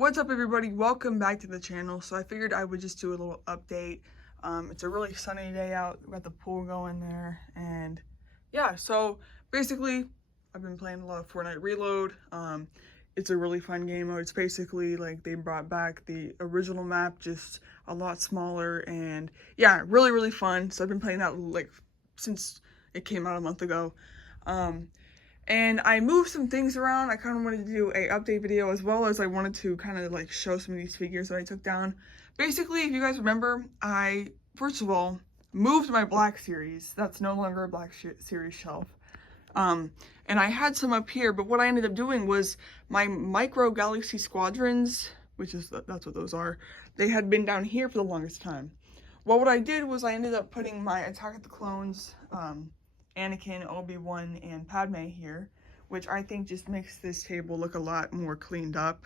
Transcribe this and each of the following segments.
What's up, everybody? Welcome back to the channel. So I figured I would just do a little update. It's a really sunny day out. We got the pool going there, and yeah, so basically I've been playing a lot of Fortnite Reload. It's a really fun game. It's basically like they brought back the original map, just a lot smaller, and yeah, really fun. So I've been playing that like since it came out a month ago. And I moved some things around. I kind of wanted to do a update video, as well as I wanted to kind of like show some of these figures that I took down. Basically, if you guys remember, I first of all moved my Black Series. That's no longer a Black Series shelf. And I had some up here, but what I ended up doing was my Micro Galaxy Squadrons, which is that's what those are. They had been down here for the longest time. Well, what I did was I ended up putting my Attack of the Clones, Anakin, Obi-Wan, and Padme here, which I think just makes this table look a lot more cleaned up,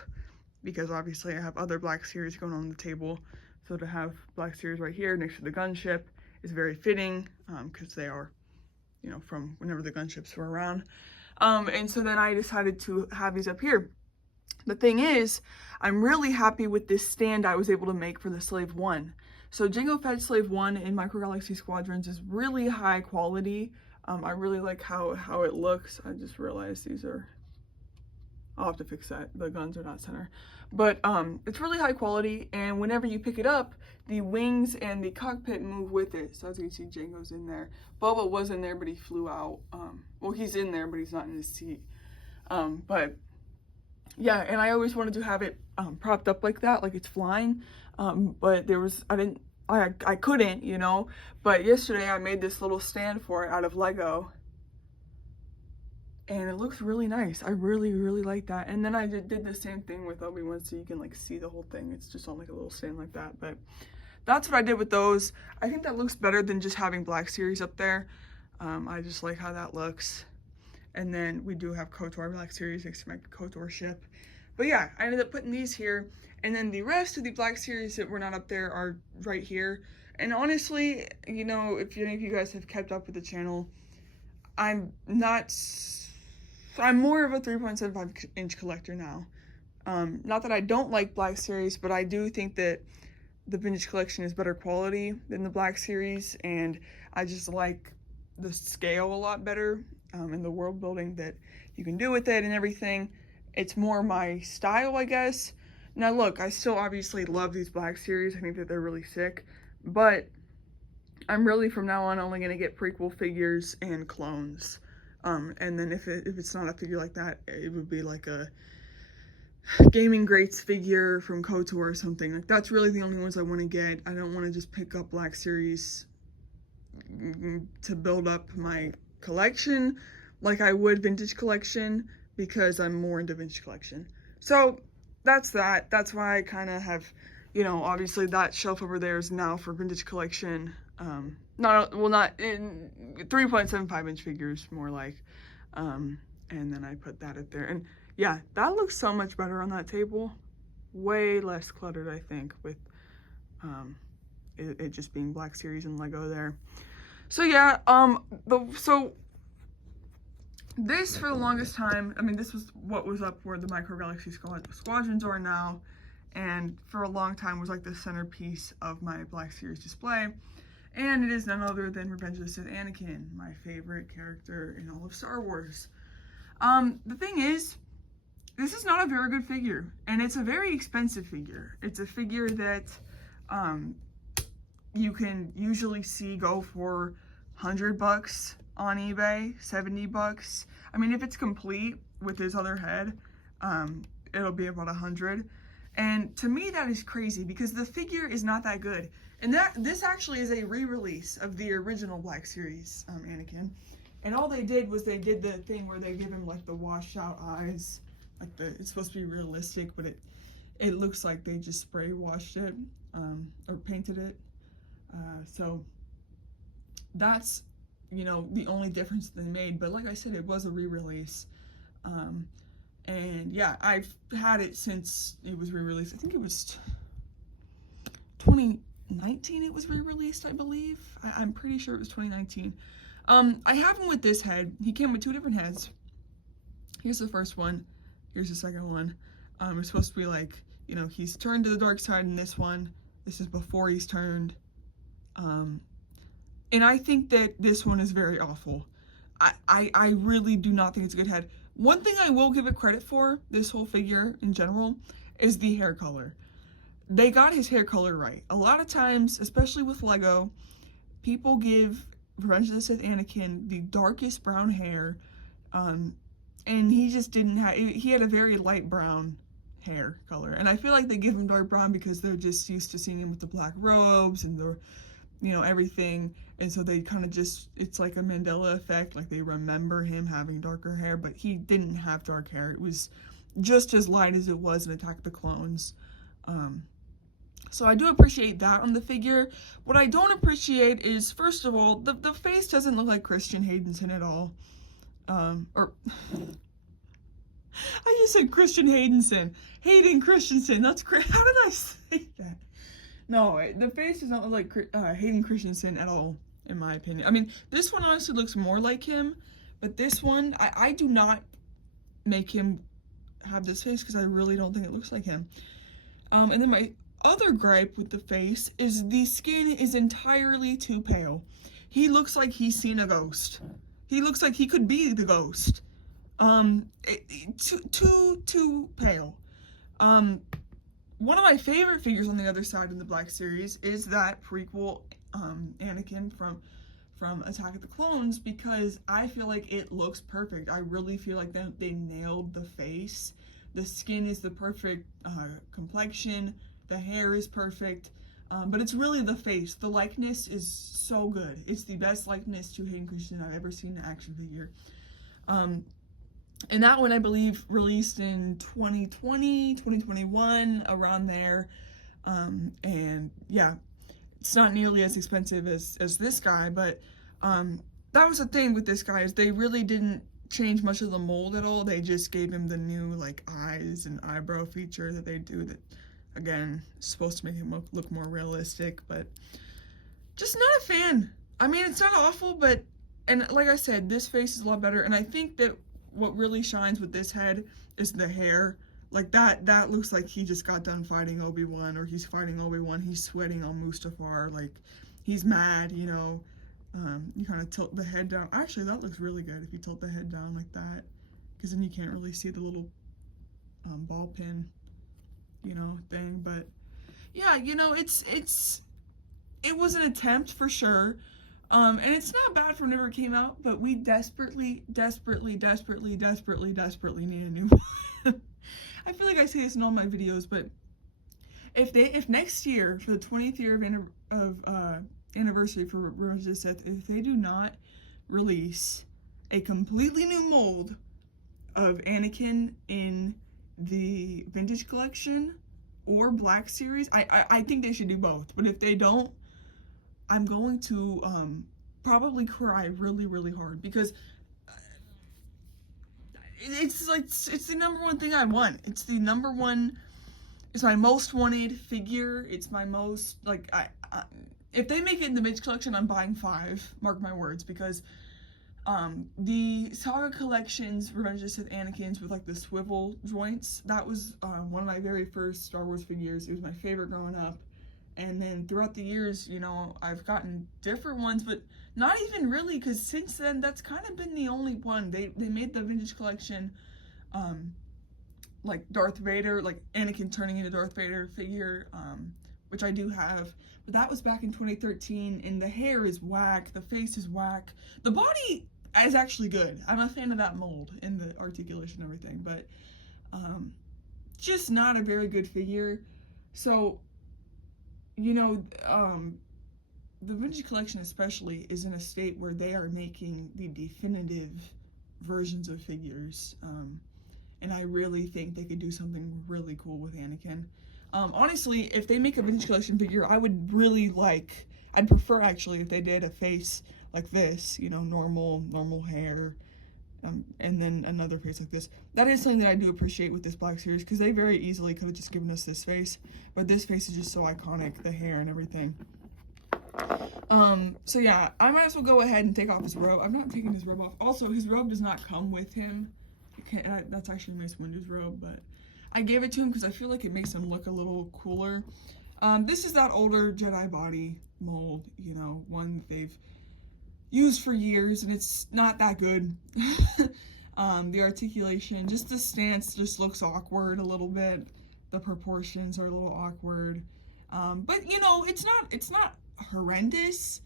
because obviously I have other Black Series going on the table. So to have Black Series right here next to the gunship is very fitting, because they are, you know, from whenever the gunships were around. And so then I decided to have these up here. The thing is, I'm really happy with this stand I was able to make for the Slave 1. So Jango Fett Slave 1 in Micro Galaxy Squadrons is really high quality. I really like how it looks. I just realized these are, I'll have to fix that. The guns are not center. But it's really high quality, and whenever you pick it up, the wings and the cockpit move with it. So as you can see, Jango's in there. Boba was in there, but he flew out. Well, he's in there, but he's not in his seat. But yeah, and I always wanted to have it propped up like that, like it's flying. But there was, I couldn't, you know, but yesterday I made this little stand for it out of Lego, and it looks really nice. I really like that. And then I did the same thing with Obi-Wan, so you can like see the whole thing. It's just on like a little stand like that. But that's what I did with those. I think that looks better than just having Black Series up there. I just like how that looks. And then we do have KOTOR Black Series next to my KOTOR ship. But yeah, I ended up putting these here. And then the rest of the Black Series that were not up there are right here. And honestly, you know, if any of you guys have kept up with the channel, I'm more of a 3.75 inch collector now. Not that I don't like Black Series, but I do think that the vintage collection is better quality than the Black Series. And I just like the scale a lot better, and the world building that you can do with it and everything. It's more my style, I guess. Now look, I still obviously love these Black Series. I think that they're really sick, but I'm really from now on only gonna get prequel figures and clones. And then if it's not a figure like that, it would be like a Gaming Greats figure from KOTOR or something. Like, that's really the only ones I want to get. I don't want to just pick up Black Series to build up my collection like I would vintage collection, because I'm more into vintage collection. So that's that. That's why I kind of have, you know, obviously that shelf over there is now for vintage collection. Not in 3.75 inch figures, more like. And then I put that up there. And yeah, that looks so much better on that table. Way less cluttered, I think, with it just being Black Series and Lego there. So yeah, so this, for the longest time, I mean, this was what was up where the Micro Galaxy Squadrons are now, and for a long time was like the centerpiece of my Black Series display. And it is none other than Revenge of the Sith Anakin, my favorite character in all of Star Wars. The thing is, this is not a very good figure, and it's a very expensive figure. It's a figure that you can usually see go for $100 on eBay, $70. I mean, if it's complete with his other head, it'll be about 100. And to me, that is crazy, because the figure is not that good. And this actually is a re-release of the original Black Series Anakin. And all they did was they did the thing where they give him like the washed out eyes. Like it's supposed to be realistic, but it looks like they just spray washed it, or painted it. So that's, you know, the only difference they made. But like I said, it was a re-release. And yeah, I've had it since it was re-released. I think it was 2019 it was re-released, I believe. I'm pretty sure it was 2019. I have him with this head. He came with two different heads. Here's the first one. Here's the second one. It's supposed to be like you know, he's turned to the dark side in this one. This is before he's turned. And I think that this one is very awful. I really do not think it's a good head. One thing I will give it credit for, this whole figure in general, is the hair color. They got his hair color right. A lot of times, especially with Lego, people give Revenge of the Sith Anakin the darkest brown hair, and he just didn't have, he had a very light brown hair color. And I feel like they give him dark brown because they're just used to seeing him with the black robes and the, you know, everything. And so they kind of just, it's like a Mandela effect, like they remember him having darker hair, but he didn't have dark hair. It was just as light as it was in Attack of the Clones. So I do appreciate that on the figure. What I don't appreciate is, first of all, the face doesn't look like Christian Haydenson at all. Or I just said Christian Haydenson. Hayden Christensen. That's great. How did I say that? No, the face does not look like Hayden Christensen at all, in my opinion. I mean, this one honestly looks more like him, but this one, I do not make him have this face because I really don't think it looks like him. And then my other gripe with the face is the skin is entirely too pale. He looks like he's seen a ghost. He looks like he could be the ghost. Too pale. One of my favorite figures on the other side in the Black Series is that prequel Anakin from Attack of the Clones, because I feel like it looks perfect. I really feel like they nailed the face. The skin is the perfect complexion. The hair is perfect. But it's really the face. The likeness is so good. It's the best likeness to Hayden Christensen I've ever seen in an action figure. And that one, I believe, released in 2020, 2021, around there. And yeah, it's not nearly as expensive as this guy, but that was the thing with this guy, is they really didn't change much of the mold at all. They just gave him the new, like, eyes and eyebrow feature that they do that, again, is supposed to make him look more realistic, but just not a fan. I mean, it's not awful, but, and like I said, this face is a lot better, and I think that what really shines with this head is the hair. Like, that looks like he just got done fighting Obi-Wan, or he's fighting Obi-Wan, he's sweating on Mustafar, like, he's mad, you know. You kind of tilt the head down. Actually, that looks really good if you tilt the head down like that, because then you can't really see the little ball pin, you know, thing. But yeah, you know, it was an attempt for sure. And it's not bad for whenever it came out, but we desperately need a new one. I feel like I say this in all my videos, but if next year, for the 20th year of anniversary for Revenge of the Sith, if they do not release a completely new mold of Anakin in the Vintage Collection or Black Series, I think they should do both. But if they don't, I'm going to probably cry really hard, because it's like, it's the number one thing I want. It's the number one, it's my most wanted figure. It's my most, like, if they make it in the Vintage Collection, I'm buying 5, mark my words, because the Saga Collection's Revenge of the Sith Anakins with, like, the swivel joints, that was one of my very first Star Wars figures. It was my favorite growing up. And then throughout the years, you know, I've gotten different ones, but not even really, because since then, that's kind of been the only one. They made the Vintage Collection, like Darth Vader, like Anakin turning into Darth Vader figure, which I do have. But that was back in 2013, and the hair is whack, the face is whack. The body is actually good. I'm a fan of that mold and the articulation and everything, but just not a very good figure. So, you know, the Vintage Collection especially is in a state where they are making the definitive versions of figures, and I really think they could do something really cool with Anakin. Honestly, if they make a Vintage Collection figure, I would really like, I'd prefer actually if they did a face like this, you know, normal hair, and then another face like this. That is something that I do appreciate with this Black Series, because they very easily could have just given us this face, but this face is just so iconic, the hair and everything. So yeah, I might as well go ahead and take off his robe. I'm not taking his robe off. Also, his robe does not come with him. That's actually Mace Windu's robe, but I gave it to him because I feel like it makes him look a little cooler. This is that older Jedi body mold, you know, one that they've used for years, and it's not that good. The articulation, just the stance just looks awkward a little bit. The proportions are a little awkward. But you know, it's not horrendous.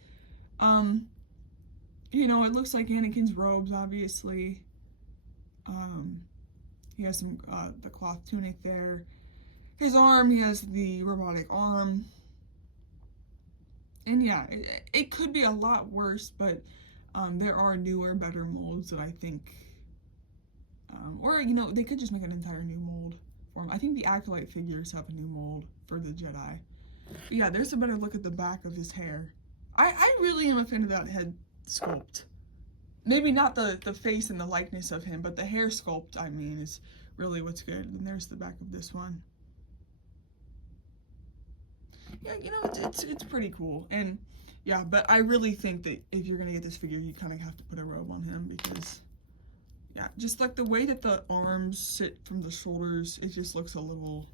You know, it looks like Anakin's robes, obviously. He has some the cloth tunic there. His arm, he has the robotic arm. And yeah, it could be a lot worse, but there are newer, better molds that I think, or you know, they could just make an entire new mold for him. I think the Acolyte figures have a new mold for the Jedi. But yeah, there's a better look at the back of his hair. I really am a fan of that head sculpt. Maybe not the face and the likeness of him, but the hair sculpt, I mean, is really what's good. And there's the back of this one. Yeah, you know, it's pretty cool. And yeah, but I really think that if you're gonna get this figure, you kind of have to put a robe on him, because yeah, just like the way that the arms sit from the shoulders, it just looks a little...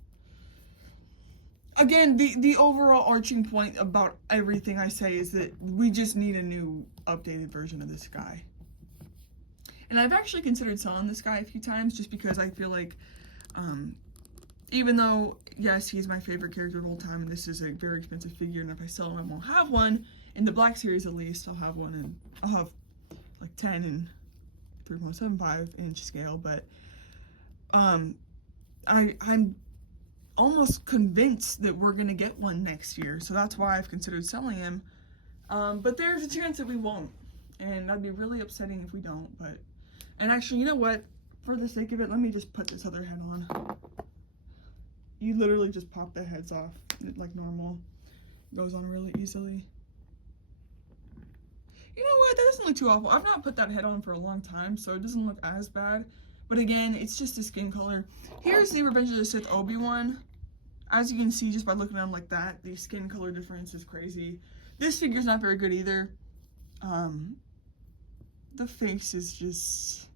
Again, the overall arching point about everything I say is that we just need a new updated version of this guy. And I've actually considered selling this guy a few times, just because I feel like, even though, yes, he's my favorite character of all time, and this is a very expensive figure, and if I sell him, I won't have one. In the Black Series, at least, I'll have one, and I'll have like 10 and 3.75 inch scale, but I'm almost convinced that we're gonna get one next year, so that's why I've considered selling him. But there's a chance that we won't, and that'd be really upsetting if we don't. But, and actually, you know what? For the sake of it, let me just put this other head on. You literally just pop the heads off like normal. It goes on really easily. You know what? That doesn't look too awful. I've not put that head on for a long time, so it doesn't look as bad. But again, it's just the skin color. Here's the Revenge of the Sith Obi-Wan. As you can see, just by looking at him like that, the skin color difference is crazy. This figure's not very good either. The face is just...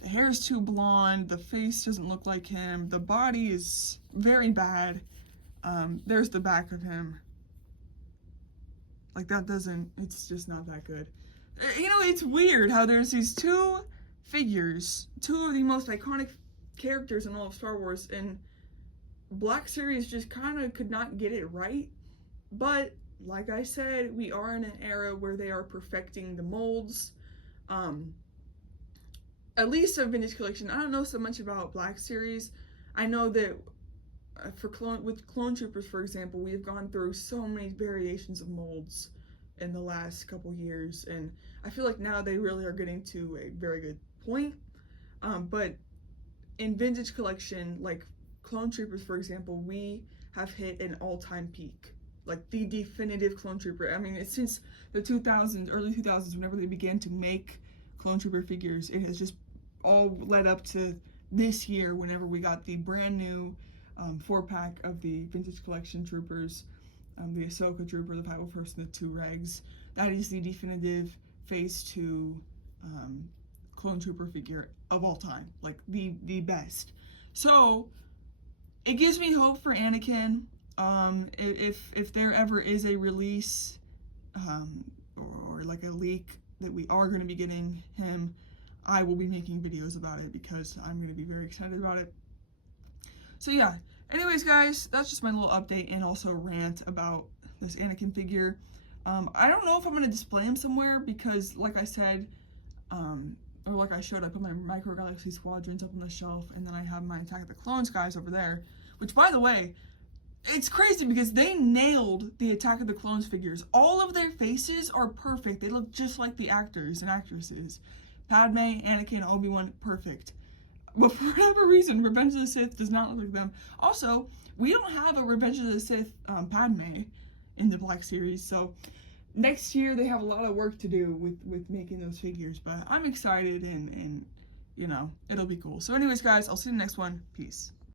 The hair is too blonde. The face doesn't look like him. The body is very bad. There's the back of him. Like, that doesn't... It's just not that good. You know, it's weird how there's these two figures, two of the most iconic characters in all of Star Wars, and Black Series just kind of could not get it right. But like I said, we are in an era where they are perfecting the molds. At least a Vintage Collection. I don't know so much about Black Series. I know that with Clone Troopers, for example, we have gone through so many variations of molds in the last couple years, and I feel like now they really are getting to a very good point. But in Vintage Collection, like Clone Troopers, for example, we have hit an all-time peak. Like the definitive Clone Trooper. I mean, it's since the 2000s, early 2000s, whenever they began to make Clone Trooper figures, it has just all led up to this year, whenever we got the brand new 4-pack of the Vintage Collection Troopers, the Ahsoka Trooper, the 501st, and the 2 Regs. That is the definitive Phase 2 Clone Trooper figure of all time, like the best. So it gives me hope for Anakin. If there ever is a release or like a leak that we are going to be getting him, I will be making videos about it, because I'm going to be very excited about it. So yeah, anyways guys, that's just my little update and also rant about this Anakin figure. I don't know if I'm going to display him somewhere, because like I said, or like I showed, I put my Micro Galaxy Squadrons up on the shelf, and then I have my Attack of the Clones guys over there, which, by the way, it's crazy because they nailed the Attack of the Clones figures. All of their faces are perfect. They look just like the actors and actresses. Padme, Anakin, Obi-Wan, perfect. But for whatever reason, Revenge of the Sith does not look like them. Also, we don't have a Revenge of the Sith Padme in the Black Series, so next year they have a lot of work to do with making those figures. But I'm excited, and you know, it'll be cool. So anyways, guys, I'll see you in the next one. Peace.